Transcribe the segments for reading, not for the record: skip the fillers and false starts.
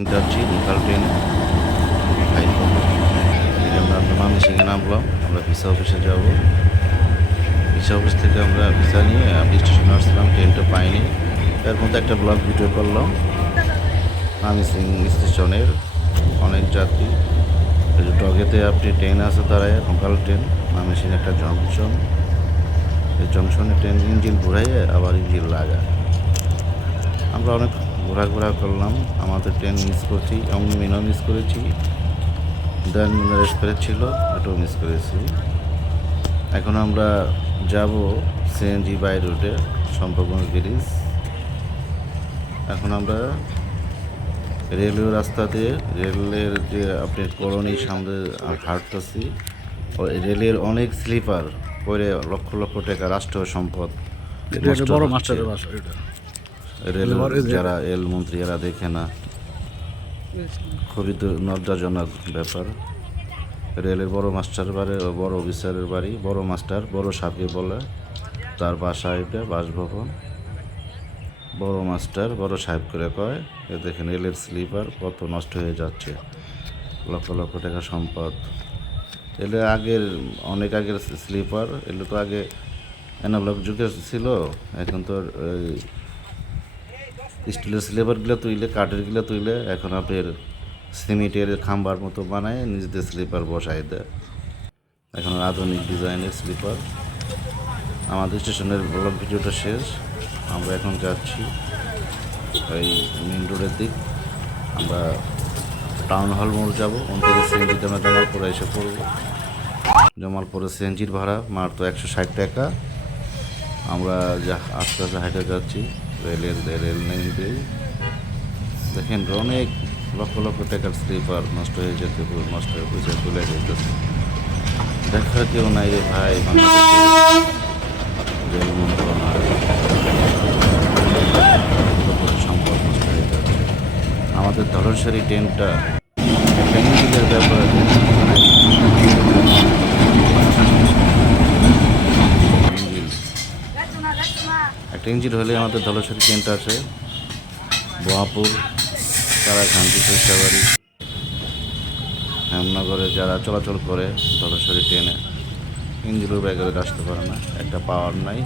ময়মনসিংহ যাচ্ছি লোকাল ট্রেনে। আমরা ময়মনসিংহে নামলাম, আমরা ভিসা অফিসে যাব। ভিসা অফিস থেকে আমরা ভিসা নিয়ে স্টেশনে আসলাম, ট্রেনটা পাইনি। এর মধ্যে একটা ব্লগ ভিডিও করলাম ময়মনসিংহ স্টেশনের। অনেক যাত্রী টগেতে আপনি ট্রেন আছে দাঁড়ায়, লোকাল ট্রেন ময়মনসিংহ একটা জংশন। এই জংশনে ট্রেন ইঞ্জিন ঘুরাইয়ে আবার ইঞ্জিন লাগায়। আমরা অনেক ঘোরাঘোরা করলাম, আমাদের ট্রেন মিস করছি, মিনও মিস করেছি, দেন এক্সপ্রেস ছিল এটাও মিস করেছি। এখন আমরা যাব সিএনজি বাই রুটে সম্পর্কগঞ্জ ব্রিজ। এখন আমরা রেলওয়ে রাস্তা দিয়ে রেলের যে আপনি কলোনির সামনে হাঁটতেছি। রেলের অনেক স্লিপার পরে লক্ষ লক্ষ টাকা রাষ্ট্রীয় সম্পদ রেলের যারা রেল মন্ত্রী এরা দেখে না, খুবই লজ্জাজনক ব্যাপার। রেলের বড় মাস্টার বাড়ি, বড় অফিসারের বাড়ি, বড় মাস্টার বড় সাপকে বলে তার বাসা, এটা বাসভবন। বড় মাস্টার বড় সাহেব করে কয়। এ দেখেন রেলের স্লিপার কত নষ্ট হয়ে যাচ্ছে, লক্ষ লক্ষ টাকা সম্পদ। এলে আগের অনেক আগের স্লিপার, এগুলো তো আগে অ্যানালগ যুগের ছিল। এখন তো স্টিলের স্লিপারগুলো তুইলে, কাঠেরগুলো তুইলে এখন আপনার সিমেন্টের খাম্বার মতো বানায় নিজেদের স্লিপার বসাই দেয়। এখন আধুনিক ডিজাইনের স্লিপার। আমাদের স্টেশনের ব্লগ ভিডিওটা শেষ। আমরা এখন যাচ্ছি এই মেন রোডের দিক। আমরা টাউন হল মোড় যাবো, ওন থেকে সিএনজিতে আমরা জামালপুরে এসে পড়বো। জামালপুরে সিএনজির ভাড়া মাত্র 160 টাকা। আমরা আস্তে আস্তে হাইটে যাচ্ছি রেল লাইন দিয়ে। দেখেন অনেক লক্ষ লক্ষ টাকার স্লিপার নষ্ট হয়ে যেতে, নষ্ট হয়ে পয়সা তুলে যেতেছে। দেখার কেউ নাই রে ভাই, রেল মন্ত্রণালয় সম্পদ নষ্ট হয়ে যাচ্ছে। আমাদের ধরসারি ট্রেনটা একটা ইঞ্জিনের ব্যাপারে একটা ইঞ্জিন হলে আমাদের ধলেশ্বরী ট্রেনটা আছে বোয়াপুর, কারাখান্তি, সরিষাবাড়ি, হেমনগরে যারা চলাচল করে ধলেশ্বরী ট্রেনে ইঞ্জিনের ব্যাগের আসতে পারে না, একটা পাওয়ার নাই।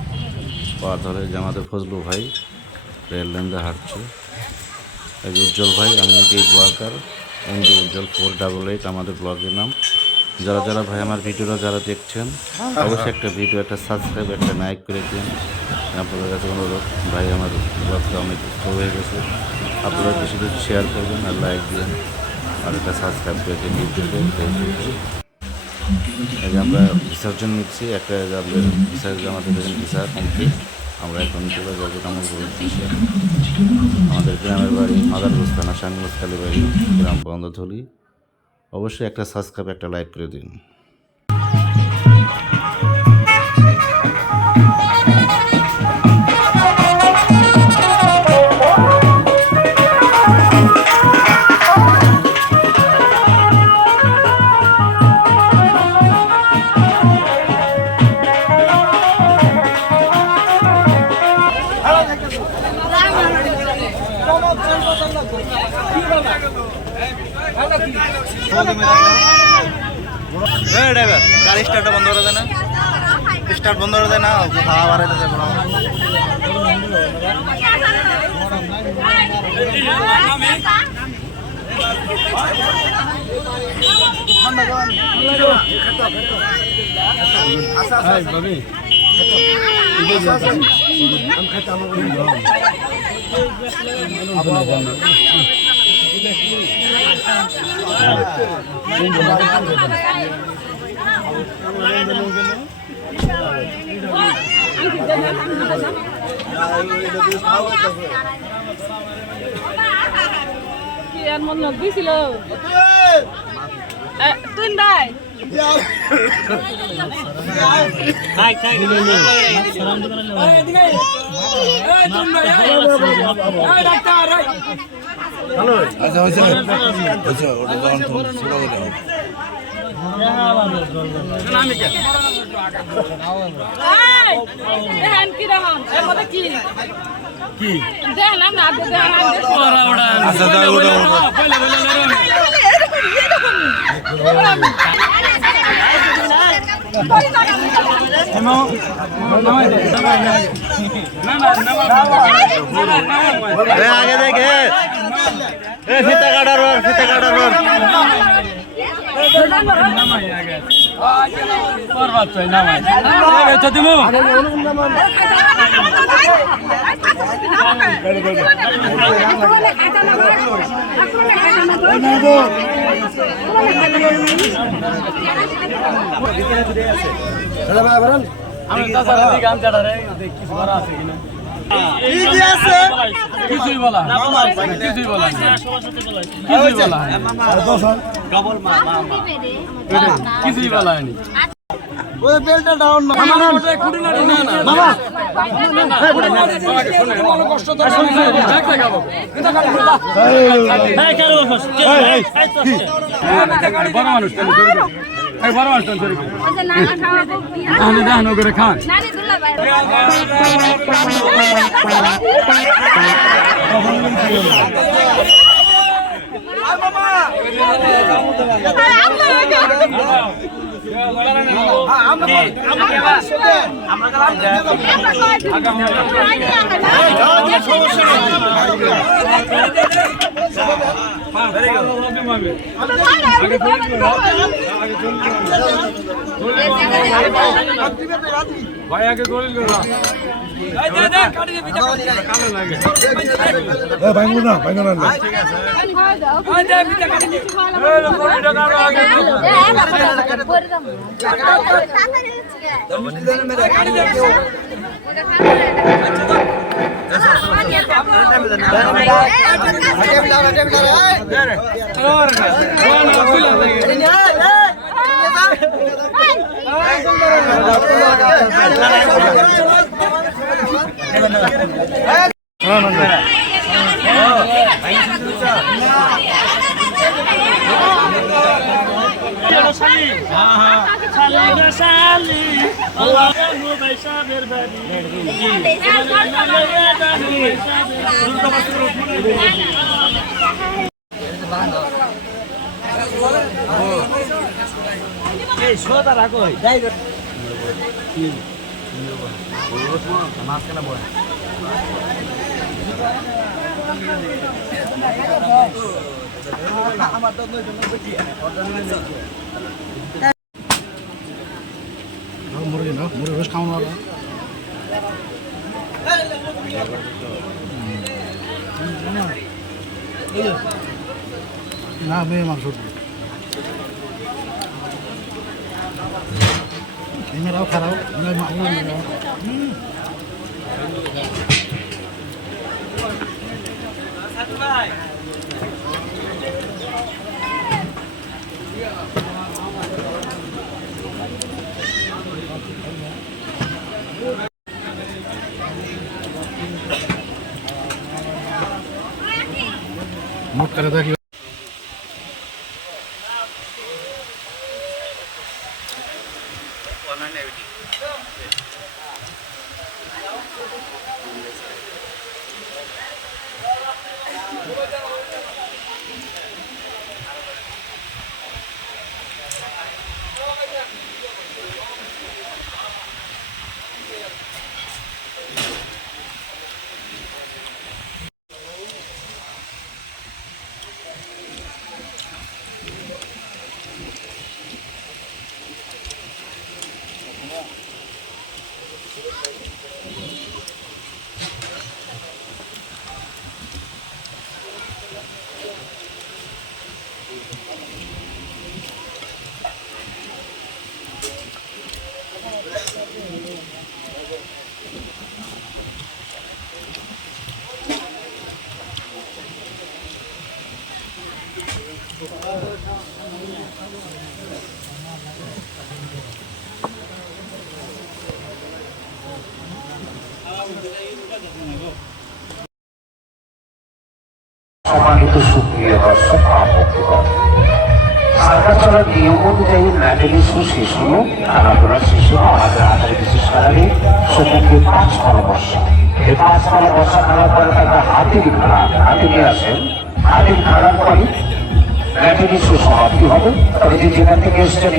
পাওয়ার ধরে যে আমাদের ফজলু ভাই রেল লাইনে হাঁটছে। এই যে উজ্জ্বল ভাই, আমি নিজেই ব্লগার, এমডি উজ্জ্বল 488 আমাদের ব্লগের নাম। যারা যারা ভাই আমার ভিডিওটা যারা দেখছেন, অবশ্যই একটা ভিডিও, একটা সাবস্ক্রাইব, একটা লাইক করে দিন। আপনাদের কাছে অনুরোধ, ভাই আমার ব্লগটা অনেক হয়ে গেছে, আপনারা বেশি বেশি শেয়ার করবেন আর লাইক দিন আর একটা সাবস্ক্রাইব করে দিন ইউটিউবে, ফেসবুকে। এই যে আমরা বিসর্জন নিচ্ছি, একটা বিসর্জন আমাদের ভিসা কমপ্লিট। আমরা এখন চলে যাবো আমাদের গ্রামের বাড়ি মাদারগঞ্জ থানা শানগঞ্জ কালীবাড়ি, গ্রাম বন্ধধুলি। অবশ্যই একটা সাবস্ক্রাইব, একটা লাইক করে দিন। ড্রাইভার গাড়ি স্টার্ট বন্ধ করে দেয় না, স্টার্ট বন্ধ করে দেয় না, হাওয়া বাড়াইতে দেয় না। মন দিছিল তুই নাই দেন না আচ্ছা যা আগে দেখে ফিতা কাটার কিছুই বলা কিছুই বলা হয়নি বড় মানুষ করে খান ভাই আগে দলিল করো না মেয়ে মাংস এমরাও খারাপ মোট করে দেখি সম্মানিত সুপ্রিয় দর্শক আমন্ত্রণ সরকার চলার নিয়ম অনুযায়ী ম্যাটেলি শো শেষ হলো। খানাপোড়া শেষ হলো। আমাদের হাতের কিছু সারালে সেটাকে 5 পরামর্শ এই পাঁচতলা বর্ষা খারাপ করে তাকে হাতি নিয়ে আসেন। হাতির খারাপ পরে ব্যাটারি সুসমাপ্তি হবে। তবে যে যেখান থেকে এসছেন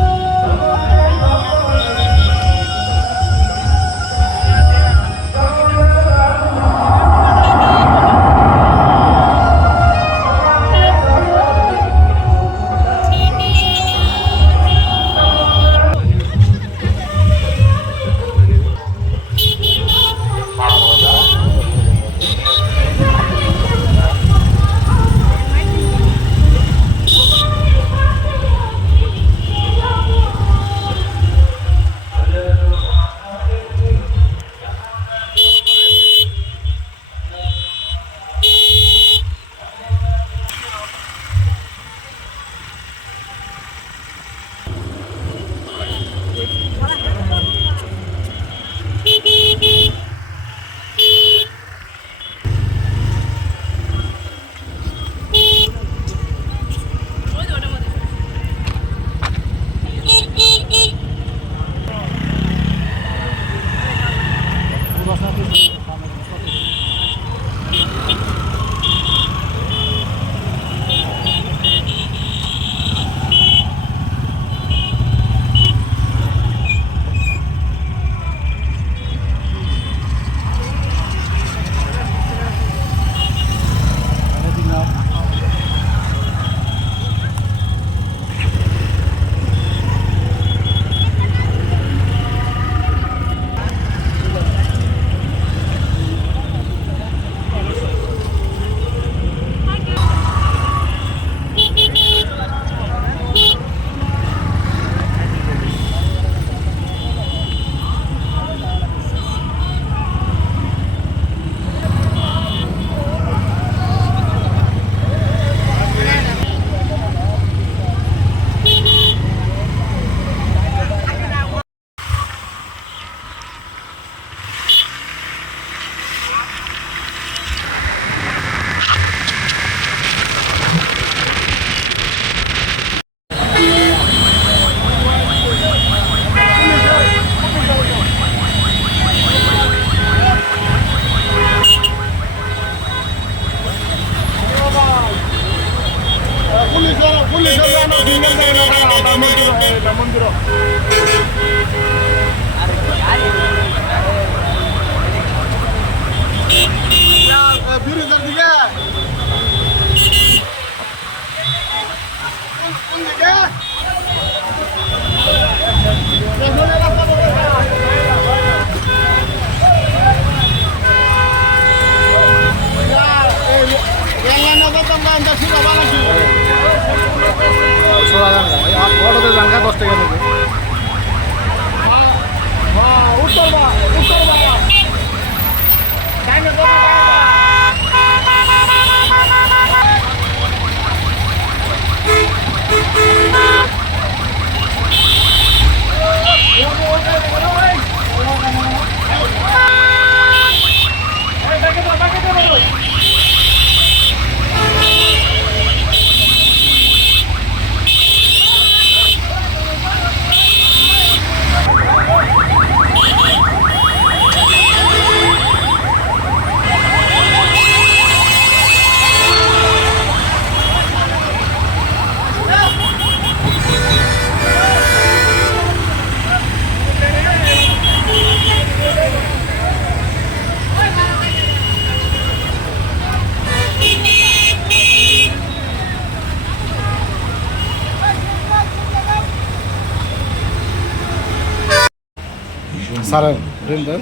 সারেন ড্রিম দেন,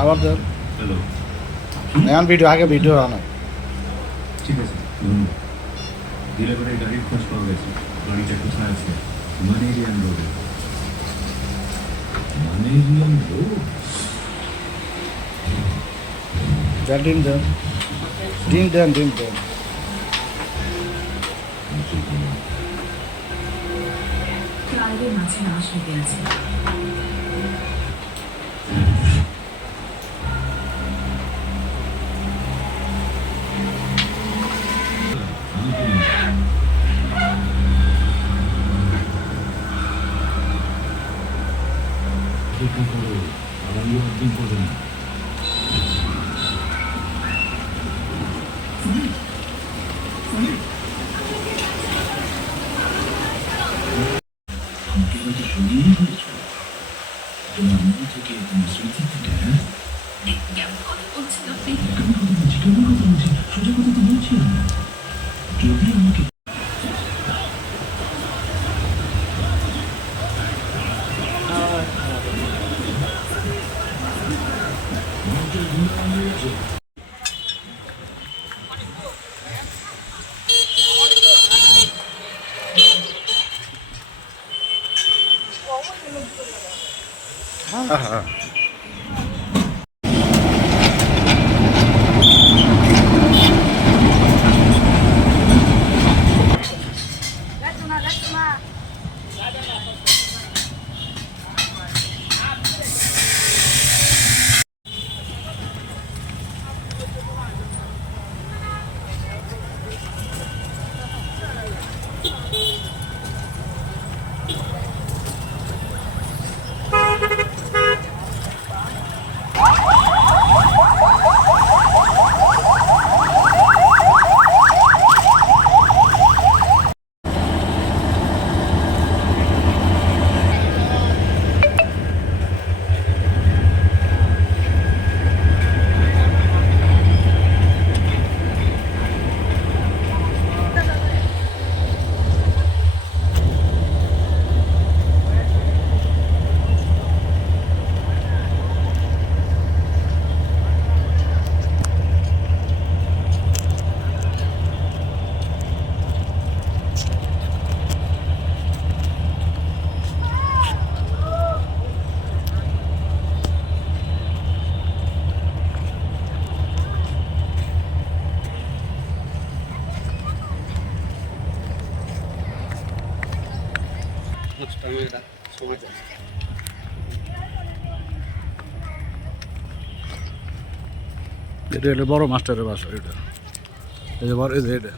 আবার দেন। এখন ভিডিও আগে ভিডিও আনা ঠিক আছে ধীরে করে গাড়ির খোঁজ পাওয়া গেছে। গাড়িটা কোথায় আছে? মানেরিয়ান রোডে। মানেরিয়ান রোড? ডিম দেন, ডিম দেন, ডিম দেন। ক্লাইভের মাঝে নাশ হয়ে আছে। অপেক্ষা করো, আবার একদম করবেন না। আমাকে হয়তো সরিয়েই দিয়েছ তোমার মন থেকে, তোমার স্মৃতি থেকে। হ্যাঁ, কেমন কথা বলছেন আপনি? কেমন কথা বলছি, কেমন কথা বলছি? সোজা কথা তো বলছি আমি। যদি আমাকে এটা এটা বড় মাস্টারের বাসা, এটা এই যে বড়, এই যে এটা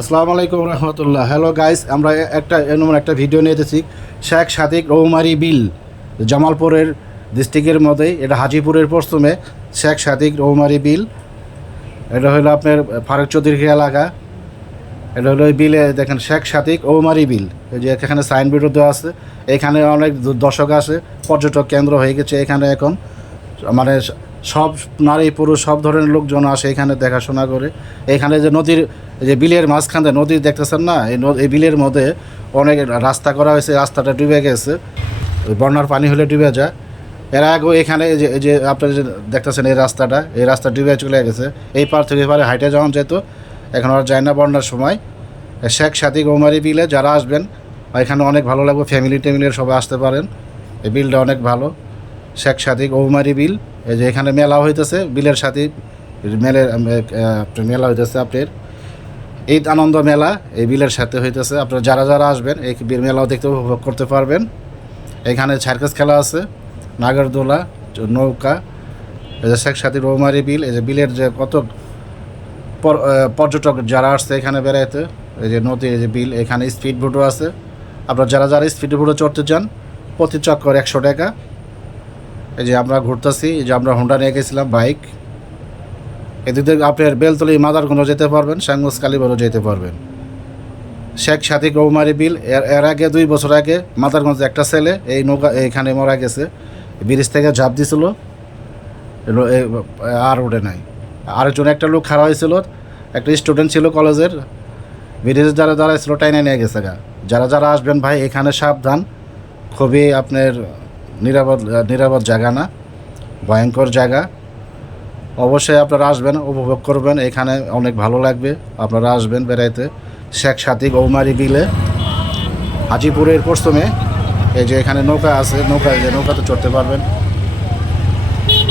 আসসালামু আলাইকুম রহমতুল্লাহ। হ্যালো গাইস, আমরা একটা ভিডিও নিয়ে এসেছি শেখ সাদিক রৌমারী বিল, জামালপুরের ডিস্ট্রিক্টের মধ্যেই, এটা হাজিপুরের পশ্চিমে শেখ সাদিক রৌমারী বিল। এটা হলো আপনার ফারুক চৌধুরী এলাকা। এটা হলো ওই বিলে দেখেন শেখ সাদিক রৌমারী বিল, এই যে এখানে সাইনবোর্ডও দেওয়া আছে। এখানে অনেক দর্শক আসে, পর্যটক কেন্দ্র হয়ে গেছে এখানে এখন, মানে সব নারী পুরুষ সব ধরনের লোকজন আসে এখানে দেখাশোনা করে। এখানে যে নদীর, যে বিলের মাঝখানে নদী দেখতেছেন না, এই বিলের মধ্যে অনেক রাস্তা করা হয়েছে, রাস্তাটা ডুবে গেছে, ওই বন্যার পানি হলে ডুবে যায়। এর আগেও এখানে যে আপনারা যে দেখতেছেন এই রাস্তা ডুবে চলে গেছে। এই পার থেকে পারে হাইটে যাওয়া যেত, এখন আর যায় না বন্যার সময়। শেখ সাদি গৌমারি বিলে যারা আসবেন এখানে অনেক ভালো লাগবে, ফ্যামিলি টেমিলির সবাই আসতে পারেন। এই বিলটা অনেক ভালো, শেখ সাদি গৌমারি বিল। এই যে এখানে মেলা হইতেছে, বিলের সাথে মেলা হইতেছে আপনার ঈদ আনন্দ মেলা, এই বিলের সাথে হইতেছে। আপনারা যারা যারা আসবেন এই মেলাও দেখতে উপভোগ করতে পারবেন। এখানে সার্কাস খেলা আছে, নাগরদোলা, নৌকা। এই যে শেখ সাদি গৌমারি বিল, এই যে বিলের যে কত পর্যটক যারা আসছে এখানে বেড়াইতে, এই যে নদী, এই যে বিল, এখানে স্পিড বোটও আছে। আপনারা যারা যারা স্পিড বোটে চড়তে চান প্রতি চক্কর 100 টাকা। এই যে আমরা ঘুরতেছি, এই যে আমরা হোন্ডা নিয়ে গেছিলাম বাইক। এদিকে আপনার বেলতলি মাদারগঞ্জ যেতে পারবেন, সাংগোস কালীবাড়ও যেতে পারবেন। শেখ সাদি গৌমারি বিল, এর আগে 2 বছর আগে মাদারগঞ্জে একটা ছেলে এই নৌকা এইখানে মারা গেছে, ব্রিজ থেকে ঝাঁপ দিছিল, আর ওঠে নাই। আরেকজন একটা লোক খারাপ হয়েছিল, একটা স্টুডেন্ট ছিল কলেজের, ব্রিজে যারা দাঁড়াইছিল টাইনে নিয়ে গেছে গা। যারা যারা আসবেন ভাই এখানে সাবধান, খুবই আপনার নিরাপদ জায়গা না, ভয়ঙ্কর জায়গা। অবশ্যই আপনারা আসবেন, উপভোগ করবেন, এখানে অনেক ভালো লাগবে। আপনারা আসবেন বেড়াইতে শেখ সাদি গৌমারি বিলে, হাজিপুরের পশ্চিমে। এই যে এখানে নৌকা আছে, নৌকাতে চড়তে পারবেন।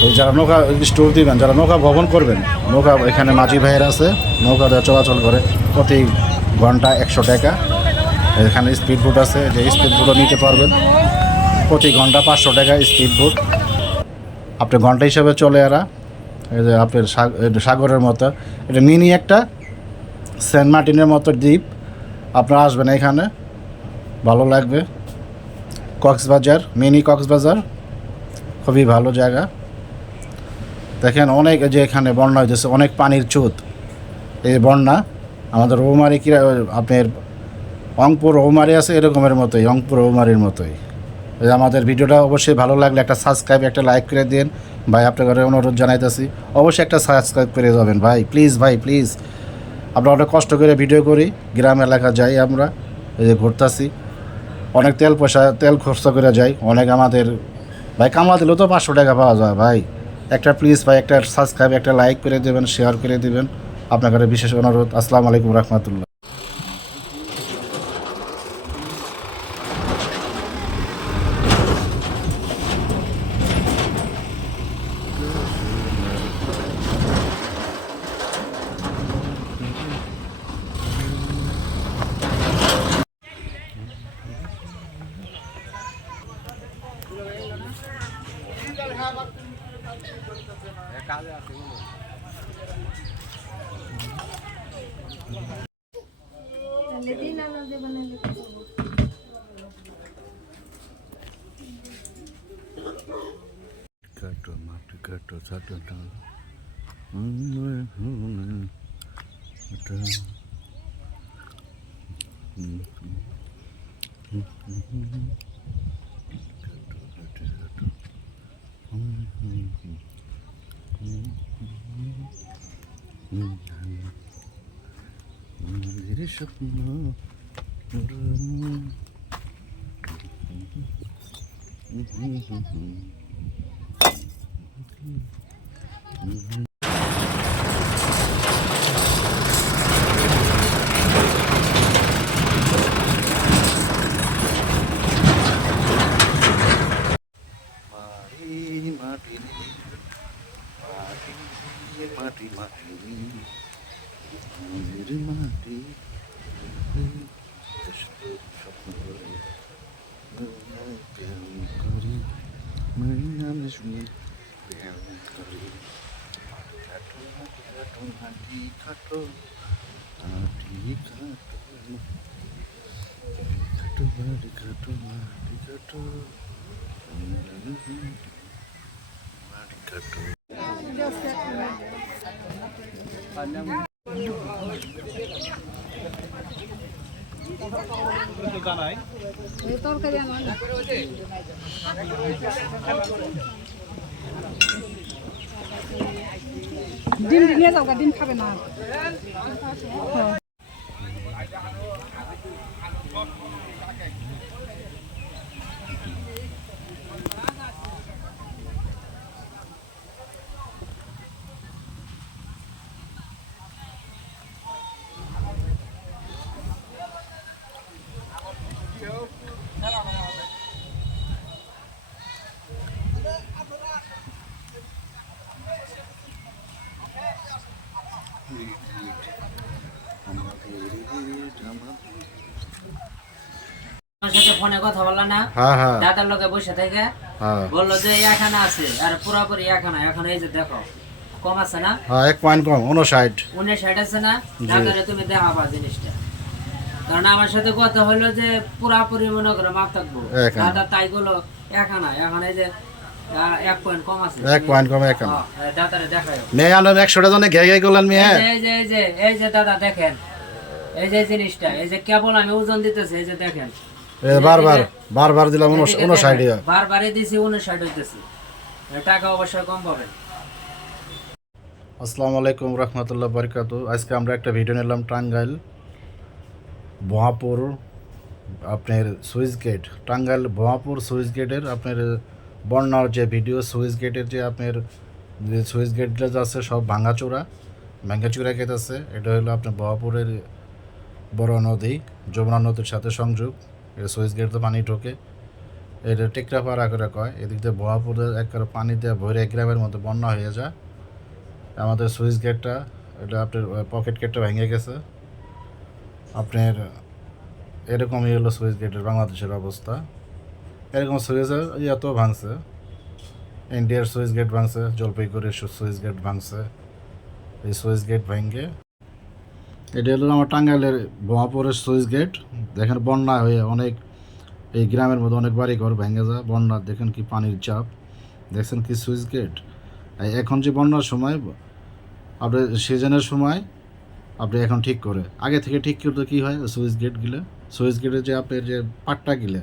এই যারা নৌকা স্টোর দিবেন, যারা নৌকা ভ্রমণ করবেন, নৌকা এখানে মাঝি ভাইয়ের আছে, নৌকা চলাচল করে প্রতি ঘন্টা 100 টাকা। এখানে স্পিড বোট আছে, যে স্পিড বোটও নিতে পারবেন, প্রতি ঘন্টা 500 টাকা স্পিড বোট। আপনি ঘন্টা হিসাবে চলে এরা। এই যে আপনার সাগরের মতো, এটা মিনি একটা সেন্ট মার্টিনের মতো দ্বীপ। আপনারা আসবেন এখানে, ভালো লাগবে। কক্সবাজার, মিনি কক্সবাজার খুবই ভালো জায়গা। দেখেন অনেক, যে এখানে বন্যা হইতেছে, অনেক পানির চোত। এই বন্যা আমাদের রৌমারি আপনার অংপুর রৌমারি আছে এরকমের মতোই, অংপুর রৌমারির মতোই। আমাদের ভিডিওটা অবশ্যই ভালো লাগলে একটা সাবস্ক্রাইব, একটা লাইক করে দিন ভাই, আপনার ঘরে অনুরোধ জানাইতেছি। অবশ্যই একটা সাবস্ক্রাইব করে যাবেন ভাই, প্লিজ ভাই প্লিজ। আমরা অনেক কষ্ট করে ভিডিও করি, গ্রাম এলাকা যাই আমরা, এই যে ঘুরতেছি, অনেক তেল খরচ করে যাই অনেক। আমাদের ভাই কামলা দিলেও তো 500 টাকা পাওয়া যায় ভাই। একটা প্লিজ ভাই একটা সাবস্ক্রাইব, একটা লাইক করে দেবেন, শেয়ার করে দেবেন, আপনার ঘরে বিশেষ অনুরোধ। আসসালামু আলাইকুম রহমতুল্লাহ। ডিম নিয়ে যাও, ডিম খাবে না। আমার সাথে ফোনে কথা বললো না, হ্যাঁ হ্যাঁ দাদার লোকে বসে থেকে হ্যাঁ বললো যে এখানে আছে, আর পুরাপুরি এখানে এখন এই যে দেখো কম আছে না, হ্যাঁ 1 পয়েন্ট কম 59 59 আছে না, দাদারে তুমি দেখাবা জিনিসটা। কারণ আমার সাথে কথা হলো যে পুরাপুরি মনে করো মাপ থাকবো, এখানে। দাদা তাই গুলো এখানে এখন এই যে 1 পয়েন্ট কম আছে, 1 পয়েন্ট কম এখানে দাদারে দেখায়। মেয়ে আনলাম 100টা জনে ঘে ঘে করলেন মেয়ে এই যে দাদা দেখেন, এই যে জিনিসটা, এই যে কেবল আমি ওজন দিতেছি, এই যে দেখেন বারবার দিলাম 59 বারবারই দিছি 59 হইতেছে, টাকা অবশ্যই কম পাবেন। আসসালামু আলাইকুম রহমতুল্লাহ বারকাতু। আজকে আমরা একটা ভিডিও নিলাম টাঙ্গাইল ভুয়াপুর আপনার switch gate, Tangail Bhuapur switch গেটের আপনার বন্যার যে ভিডিও, সুইচ গেটের যে আপনার যে সুইচ গেটগুলো আছে সব ভাঙাচোরা গেছে। এটা হলো আপনার ভুয়াপুরের বড় নদী, যমুনা নদীর সাথে সংযোগ। এটা সুইচ গেট তো পানি ঢোকে, এটা টেকরাপাড়া করে কয়। এদিক দিয়ে ভুয়াপুরের একবারে পানি দিয়ে ভরে গ্রামের মতো বন্যা হয়ে যায়। আমাদের সুইচ গেটটা, এটা আপনার পকেট গেটটা ভেঙে গেছে। আপনার এরকমই হলো সুইচ গেটের বাংলাদেশের অবস্থা। এরকম সুইচের এত ভাঙছে, ইন্ডিয়ার সুইচ গেট ভাঙছে, জলপাইগুড়ির সুইচ গেট ভাঙছে। এই সুইচ গেট ভেঙে এটা হলো আমার টাঙ্গাইলের ভুয়াপুরের সুইচ গেট। দেখেন বন্যা হয়ে অনেক এই গ্রামের মধ্যে অনেক বাড়ি ঘর ভেঙে যায় বন্যা। দেখেন কি পানির চাপ, দেখছেন কি সুইচ গেট। এখন যে বন্যার সময় আপনি সিজনের সময় আপনি এখন ঠিক করে, আগে থেকে ঠিক করতে কী হয়, সুইচ গেটের যে আপনার যে পাট্টা গিলে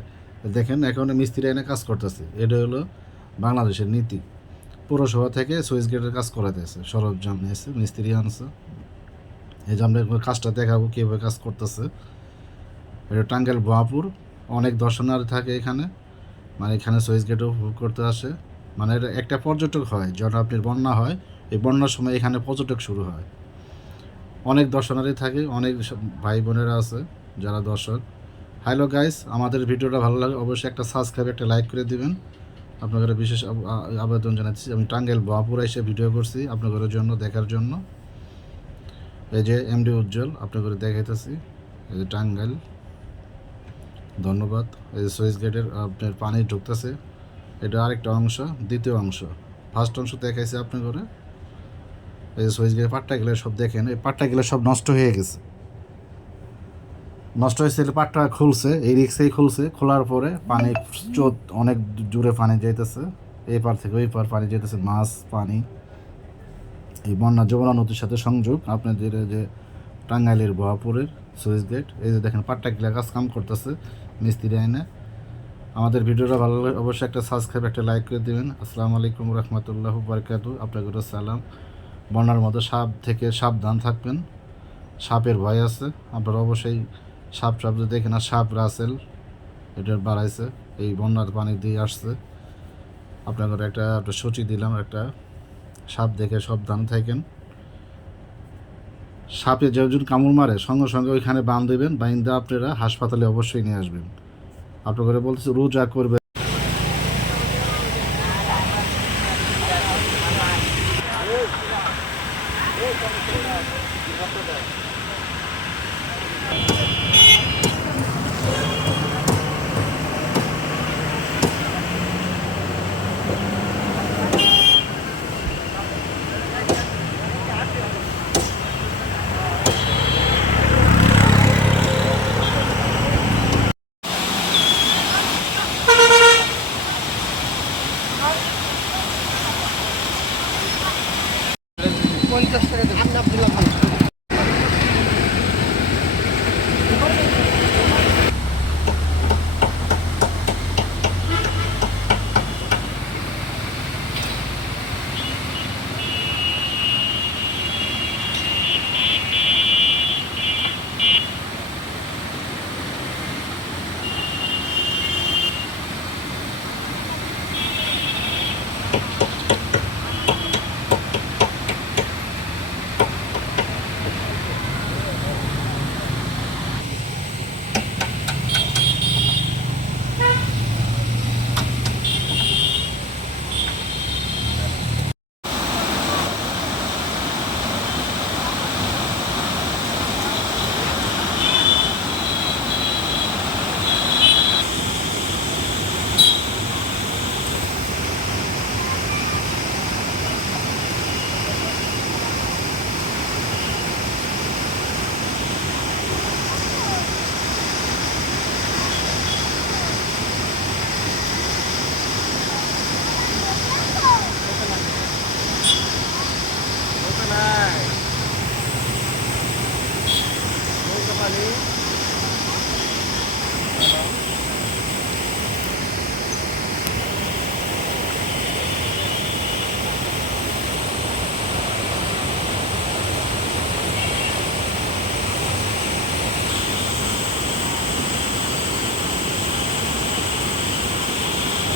দেখেন এখন মিস্ত্রি এনে কাজ করতেছে। এটা হলো বাংলাদেশের নীতি। পৌরসভা থেকে সুইচ গেটের কাজ করাতেছে, সরঞ্জাম নিয়েছে, মিস্ত্রি আনছে। এই যে আমরা কাজটা দেখাবো কীভাবে কাজ করতেছে। এটা টাঙ্গাইল ভুয়াপুর, অনেক দর্শনার্থী থাকে এখানে, মানে এখানে সুইচ গেটও করতে আসে। মানে এটা একটা পর্যটক হয়, যখন আপনার বন্যা হয়, এই বন্যার সময় এখানে পর্যটক শুরু হয়, অনেক দর্শনার্থী থাকে, অনেক ভাই বোনেরা আছে যারা দর্শক। হ্যালো গাইস, আমাদের ভিডিওটা ভালো লাগে অবশ্যই একটা সাবস্ক্রাইব, একটা লাইক করে দিবেন। আপনাদের বিশেষ আবেদন জানাচ্ছি। আমি টাঙ্গাইল ভুয়াপুর এসে ভিডিও করছি আপনাদের জন্য, দেখার জন্য। এই যে এমডি উজ্জ্বল আপনাদের দেখাইতেছি, এই যে টাঙ্গাইল। ধন্যবাদ। এই যে সুইচ গেটের আপনার পানি ঢুকতেছে, এটা আরেকটা অংশ, দ্বিতীয় অংশ। ফার্স্ট অংশ দেখাইছে আপনার ঘরে। এই যে সুইচ গেটের পাট্টাগুলো সব দেখেন, এই পাট্টাগুলো সব নষ্ট হয়ে গেছে, নষ্ট হয়েছে। পাট্টা খুলছে, এই রিক্সেই খুলছে। খোলার পরে পানি স্রোত অনেক জোরে পানি যাইতেছে, এই পার থেকে ওই পার পানি যাইতেছে, মাছ পানি। এই বন্যা যমুনা নদীর সাথে সংযোগ আপনাদের যে টাঙ্গাইলের ভুয়াপুরের সুইচ গেট। এই যে দেখেন পাট্টাগুলো কাজ কাম করতেছে মিস্ত্রি আইনে। আমাদের ভিডিওটা ভালো লাগে অবশ্যই একটা সাবস্ক্রাইব, একটা লাইক করে দেবেন। আসসালামু আলাইকুম রহমতুল্লাহ বারকাতু। আপনাদের সালাম। বন্যার মধ্যে সাপ থেকে সাবধান থাকবেন, সাপের ভয় আছে। আপনারা অবশ্যই সাপ যদি দেখেন, না সাপ রাসেল এটা বাড়াইছে, এই বন্যার পানি দিয়ে আসছে। আপনাদের একটা সূচি দিলাম, একটা সাপ দেখে সাবধান থাকেন। সাপে যেজন কামড় মারে সঙ্গে সঙ্গে ওইখানে বাঁধ দেবেন, বাইন্দা আপনারা হাসপাতালে অবশ্যই নিয়ে আসবেন। আপনাদের বলতেছে রোজা করবে।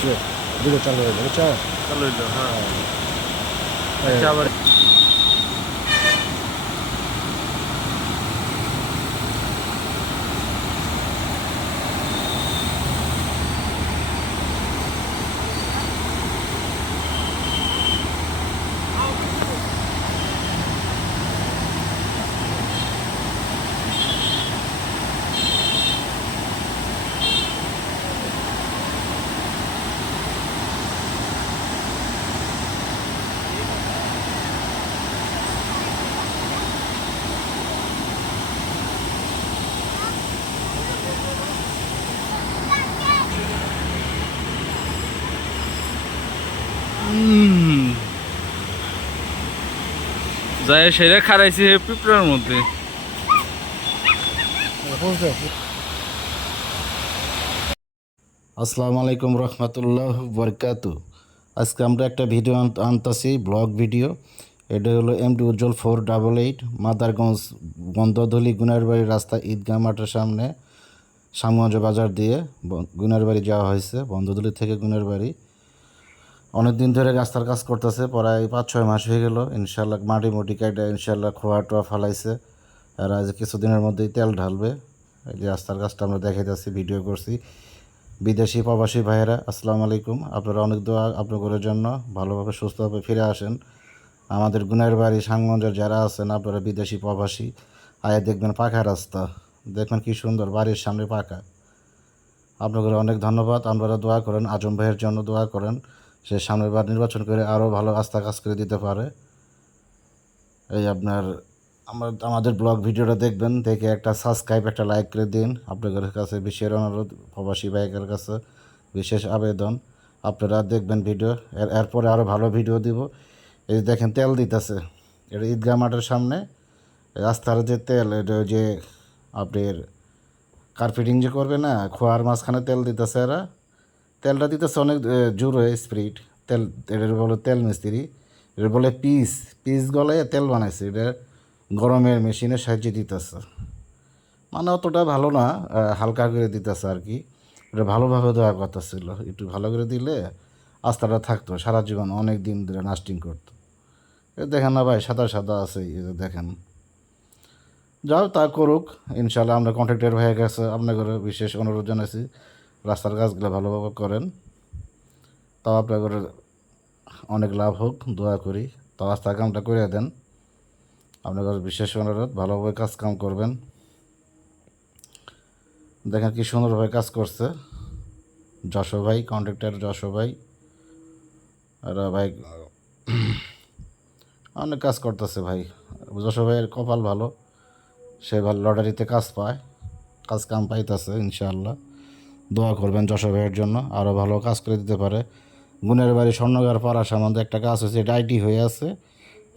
ভিডিও চালু হয়ে যাবে বুঝছো চালু হইলো হ্যাঁ এই, আচ্ছা আবার যায় সেটা খারাইছি পিঁপড়ার মধ্যে আসসালামু আলাইকুম রহমতুল্লাহ বরকাতু। আজকে আমরা একটা ভিডিও আনতেছি, ব্লগ ভিডিও। এটা হলো MD উজ্জ্বল 488 মাদারগঞ্জ বন্দধলি গুনারবাড়ি রাস্তা ঈদগাহ মাঠের সামনে শ্যামগঞ্জ বাজার দিয়ে গুনারবাড়ি যাওয়া হয়েছে। বন্দধলি থেকে গুনারবাড়ি অনেক দিন ধরে রাস্তার কাজ করতেছে, প্রায় 5-6 মাস হয়ে গেল। ইনশাল্লাহ মাটি মুটি কাটা ইনশাল্লাহ খোয়া টোয়া ফালাইছে, আর আজ কিছুদিনের মধ্যেই তেল ঢালবে। এই যে রাস্তার কাজটা আমরা দেখাইতেছি, ভিডিও করছি। বিদেশি প্রবাসী ভাইয়েরা আসসালামু আলাইকুম, আপনারা অনেক দোয়া আপনাদের জন্য, ভালোভাবে সুস্থভাবে ফিরে আসেন। আমাদের গুনের বাড়ি শ্যামগঞ্জের যারা আছেন আপনারা বিদেশি প্রবাসী, আয় দেখবেন পাকা রাস্তা, দেখবেন কি সুন্দর, বাড়ির সামনে পাকা। আপনাদের অনেক ধন্যবাদ। আপনারা দোয়া করেন, আজম ভাইয়ের জন্য দোয়া করেন, সে সামনের বার নির্বাচন করে আরও ভালো রাস্তা কাজ করে দিতে পারে। এই আপনার আমাদের ব্লগ ভিডিওটা দেখবেন, দেখে একটা সাবস্ক্রাইব একটা লাইক করে দিন। আপনাদের কাছে বিশেষ অনুরোধ, প্রবাসী ভাইয়ের কাছে বিশেষ আবেদন, আপনারা দেখবেন ভিডিও। এরপরে আরও ভালো ভিডিও দিব। এই দেখেন তেল দিতেছে, এটা ঈদগাহ মাঠের সামনে রাস্তার যে তেল, এটা যে আপনার কার্পেটিং যে করবে না, খোয়ার মাঝখানে তেল দিতেছে এরা। তেলটা দিতেছে অনেক জোরে স্পিড, তেল এটার বলে তেল মিস্ত্রি, এটা বলে পিস গলায় তেল বানাইছে, এটা গরমের মেশিনের সাহায্যে দিতেছে। মানে অতটা ভালো না, হালকা করে দিতেছে আর কি। এটা ভালোভাবে দেওয়া কথা ছিল, একটু ভালো করে দিলে আস্তাটা থাকতো সারা জীবন, অনেক দিন ধরে লাস্টিং করতো। এ দেখেন না ভাই, সাদা সাদা আছে, দেখেন। যাও তা করুক ইনশাল্লাহ। আমরা কন্ট্রাক্টর হয়ে গেছে, আপনাদের বিশেষ অনুরোধ জানাইছি রাস্তার কাজগুলো ভালোভাবে করেন, তাও আপনাদের অনেক লাভ হোক, দোয়া করি। তো রাস্তার কামটা করে দেন, আপনাদের বিশেষ অনুরোধ, ভালোভাবে কাজ কাম করবেন। দেখেন কি সুন্দরভাবে কাজ করছে যশো ভাই, কন্ট্রাক্টর যশো ভাই। আর ভাই অনেক কাজ করতেছে ভাই, যশো ভাইয়ের কপাল ভালো, সে ভালো লটারিতে কাজ পায়, কাজ কাম পাইতেছে ইনশাআল্লাহ। দোয়া করবেন যশো ভাইয়ের জন্য, আরও ভালো কাজ করে দিতে পারে। গুনের বাড়ি স্বর্ণগার পাড়া সম্বন্ধে একটা কাজ হয়েছে, এটা আইটি হয়ে আছে।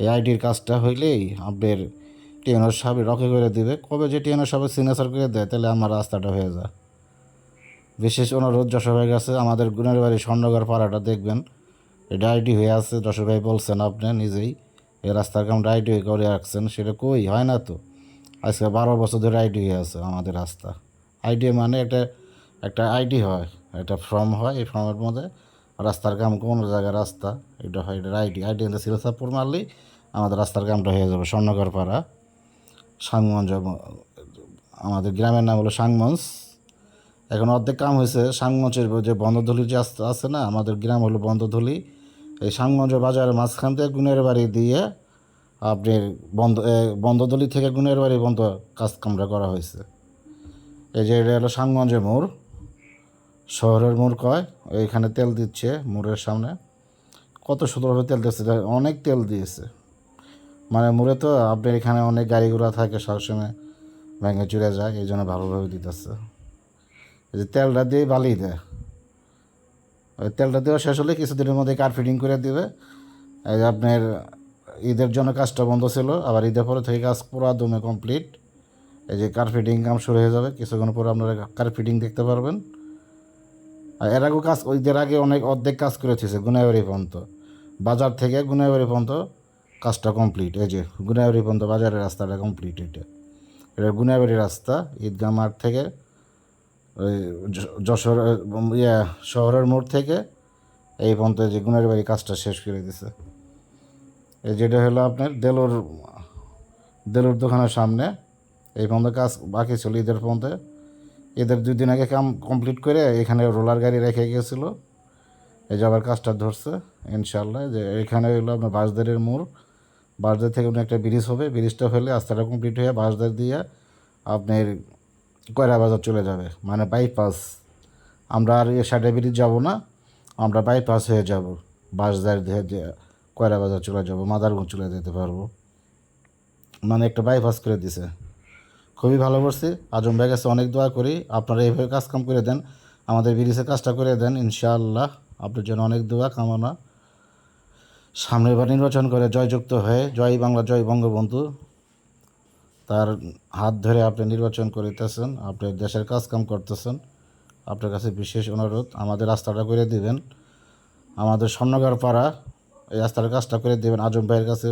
এই আইটির কাজটা হইলেই আপনার টিএনওর সাহেব রকে করে দিবে, কবে যে টিএনওর সাহেব সিগনেচার করে দেয় তাহলে আমার রাস্তাটা হয়ে যায়। বিশেষ অনুরোধ যশো ভাইয়ের কাছে, আমাদের গুনের বাড়ি স্বর্ণগার পাড়াটা দেখবেন, এটা আইটি হয়ে আছে। যশো ভাই বলছেন আপনি নিজেই, এই রাস্তার কামটা আইটি করে রাখছেন, সেটা কই হয় না তো। আজকে 12 বছর ধরে আইটি হয়ে আছে আমাদের রাস্তা। আইটি মানে একটা আইডি হয়, একটা ফর্ম হয়, এই ফর্মের মধ্যে রাস্তার কাম কোন জায়গায় রাস্তা এটা হয়, এটা আইডি সিলসাপুর মারলেই আমাদের রাস্তার কামটা হয়ে যাবে। স্বর্ণগর পাড়া শ্যামগঞ্জ, আমাদের গ্রামের নাম হলো শ্যামগঞ্জ। এখন অর্ধেক কাম হয়েছে শ্যামগঞ্জের যে বন্দধলি যে আছে না, আমাদের গ্রাম হলো বন্দধলি। এই শ্যামগঞ্জ বাজারের মাঝখান থেকে গুনের বাড়ি দিয়ে আপনার বন্দধলি থেকে গুনের বাড়ি বন্ধ কাজ কামটা করা হয়েছে। এই যে এটা হলো শ্যামগঞ্জের মোড়, শহরের মোড় কয়, এইখানে তেল দিচ্ছে মোড়ের সামনে। কত সুন্দরভাবে তেল দিচ্ছে, অনেক তেল দিয়েছে। মানে মোড়ে তো আপনার এখানে অনেক গাড়ি ঘোড়া থাকে, সবসময় ভেঙে চুরে যায়, এই জন্য ভালোভাবে দিতেছে। এই যে তেলটা দিয়ে বালি দেয়, ওই তেলটা দেওয়া শেষ হলে কিছুদিনের মধ্যে কার ফিটিং করে দেবে। এই যে আপনার ঈদের জন্য কাজটা বন্ধ ছিল, আবার ঈদের পরে থেকে কাজ পুরো দমে কমপ্লিট। এই যে কার ফিটিং কাম শুরু হয়ে যাবে, কিছুক্ষণ পরে আপনারা কার ফিটিং দেখতে পারবেন। আর এর আগেও কাজ, ঈদের আগে অর্ধেক কাজ করেছে গুনাইবাড়ি পর্যন্ত, বাজার থেকে গুনাইবাড়ি পর্যন্ত কাজটা কমপ্লিট। এই যে গুনাইবাড়ি পর্যন্ত বাজারের রাস্তাটা কমপ্লিট। এটা গুনাইবাড়ি রাস্তা, ঈদগাহ মাঠ থেকে ওই যশোর শহরের মোড় থেকে এই পর্যন্ত যে গুণের বাড়ি কাজটা শেষ করে দিছে। এই যেটা হলো আপনার দেলোর দোকানের সামনে, এই পর্যন্ত কাজ বাকি ছিল ঈদের পর্যন্ত। ঈদের 2 দিন আগে কাম কমপ্লিট করে এখানে রোলার গাড়ি রেখে গিয়েছিলো, এই যে আবার কাজটা ধরছে ইনশাল্লাহ। যে এখানে হলো আপনার বাঁশদারের মোড়, বাঁশদার থেকে একটা ব্রিজ হবে, ব্রিজটা হলে রাস্তাটা কমপ্লিট হয়ে বাঁশদার দিয়ে আপনার কয়রা বাজার চলে যাবে, মানে বাইপাস। আমরা আর এ সাইডে ব্রিজ যাব না, আমরা বাইপাস হয়ে যাব, বাঁশদার দিয়ে যে কয়রা বাজার চলে যাব, মাদারগঞ্জ চলে যেতে পারবো, মানে একটা বাইপাস করে দিছে। খুবই ভালো করছি। আজম ভাই কাছে অনেক দোয়া করি, আপনারা এইভাবে কাজকাম করে দেন, আমাদের ব্রিজের কাজটা করে দেন ইনশাআল্লাহ। আপনার জন্য অনেক দোয়া কামনা। সামনে এবার নির্বাচন করে জয়যুক্ত হয়ে জয় বাংলা জয় বঙ্গবন্ধু তার হাত ধরে আপনি নির্বাচন করিতেছেন, আপনি দেশের কাজকাম করতেছেন। আপনার কাছে বিশেষ অনুরোধ, আমাদের রাস্তাটা করে দিবেন, আমাদের স্বর্ণগার পাড়া এই রাস্তার কাজটা করে দেবেন। আজম ভাইয়ের কাছে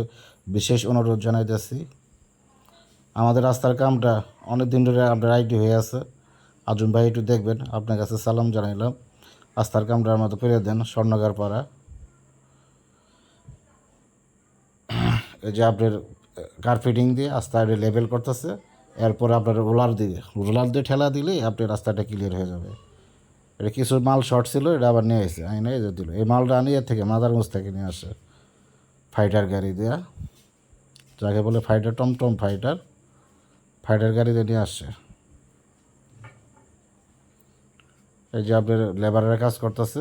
বিশেষ অনুরোধ জানাইতেছি। আমাদের রাস্তার কামটা অনেক দিন ধরে আপনার আইডি হয়ে আছে, আজম ভাই একটু দেখবেন, আপনার কাছে সালাম জানাইলাম। রাস্তার কামটা আমাদের করে দেন স্বর্ণগার পাড়া। এই যে আপনার কার্পেটিং দিয়ে রাস্তা লেভেল করতেছে, এরপরে আপনার রোলার দিয়ে ঠেলা দিলেই আপনার রাস্তাটা ক্লিয়ার হয়ে যাবে। এটা কিছু মাল শর্ট ছিল, এটা আবার নিয়ে আসে আইনে এই যে দিল। এই মালটা আনি এর থেকে মাদারগঞ্জ থেকে নিয়ে আসে ফাইটার গাড়ি দেওয়া, যাকে বলে ফাইটার, টমটম ফাইটার গাড়ি দিয়ে নিয়ে আসছে। এই যে আপনার লেবারের কাজ করতেছে,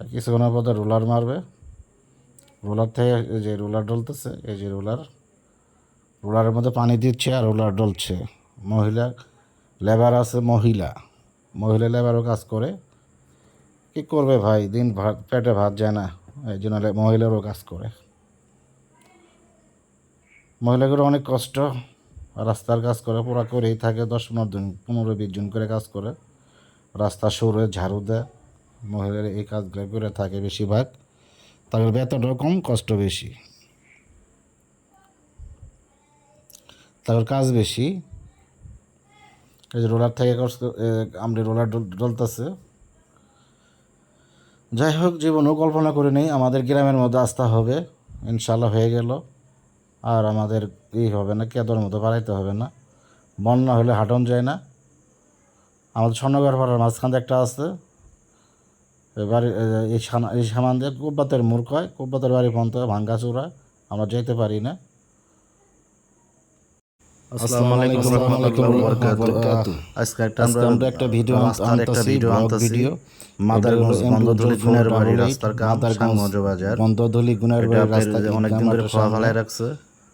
কিছুক্ষণের পর রোলার মারবে, রোলার থেকে এই যে রোলার ডলতেছে, এই যে রোলারের মধ্যে পানি দিচ্ছে আর রোলার ডলছে। মহিলা লেবার আছে, মহিলা লেবারও কাজ করে। কী করবে ভাই, দিন ভাত পেটে ভাত যায় না, এই জন্য মহিলারও কাজ করে। মহিলাগুলো অনেক কষ্ট, রাস্তার কাজ করে, পুরা করেই থাকে, 10-15 দিন 15-20 জন করে কাজ করে, রাস্তা সরে ঝাড়ু দেয়। মহিলারা এই কাজগুলো করে থাকে বেশিরভাগ, তাদের বেতনও কম, কষ্ট বেশি, তাদের কাজ বেশি। এই যে রোলার থেকে আমরা রোলার ডলতেছে। যাই হোক, জীবনও কল্পনা করে নেই আমাদের গ্রামের মধ্যে আস্থা হবে ইনশাল্লাহ, হয়ে গেল। আর আমাদের হবে না, কেদর মতো বাড়াইতে হবে না, বন্যা হলে হাঁটন যায় না। আমাদের স্বর্ণগার পাড়ার মাঝখানে একটা আছে বাড়ি, এই সামান দিয়ে কোব্বাতের মূর্খ হয়, কোব্বাতের বাড়ি পর্যন্ত ভাঙ্গাচুরা, আমরা যেতে পারি না। আসসালামু আলাইকুম রাহমাতুল্লাহি ওয়া বারাকাতুহু। আজকে আমরা একটা ভিডিও আনতেছি, মাদারগঞ্জ বন্দরধলি গুনের বাড়ি রাস্তার কাম, সাংমজ বাজার বন্দরধলি গুনের বাড়ি রাস্তা অনেক দিন ধরে খোয়া ফেলায় রাখছে,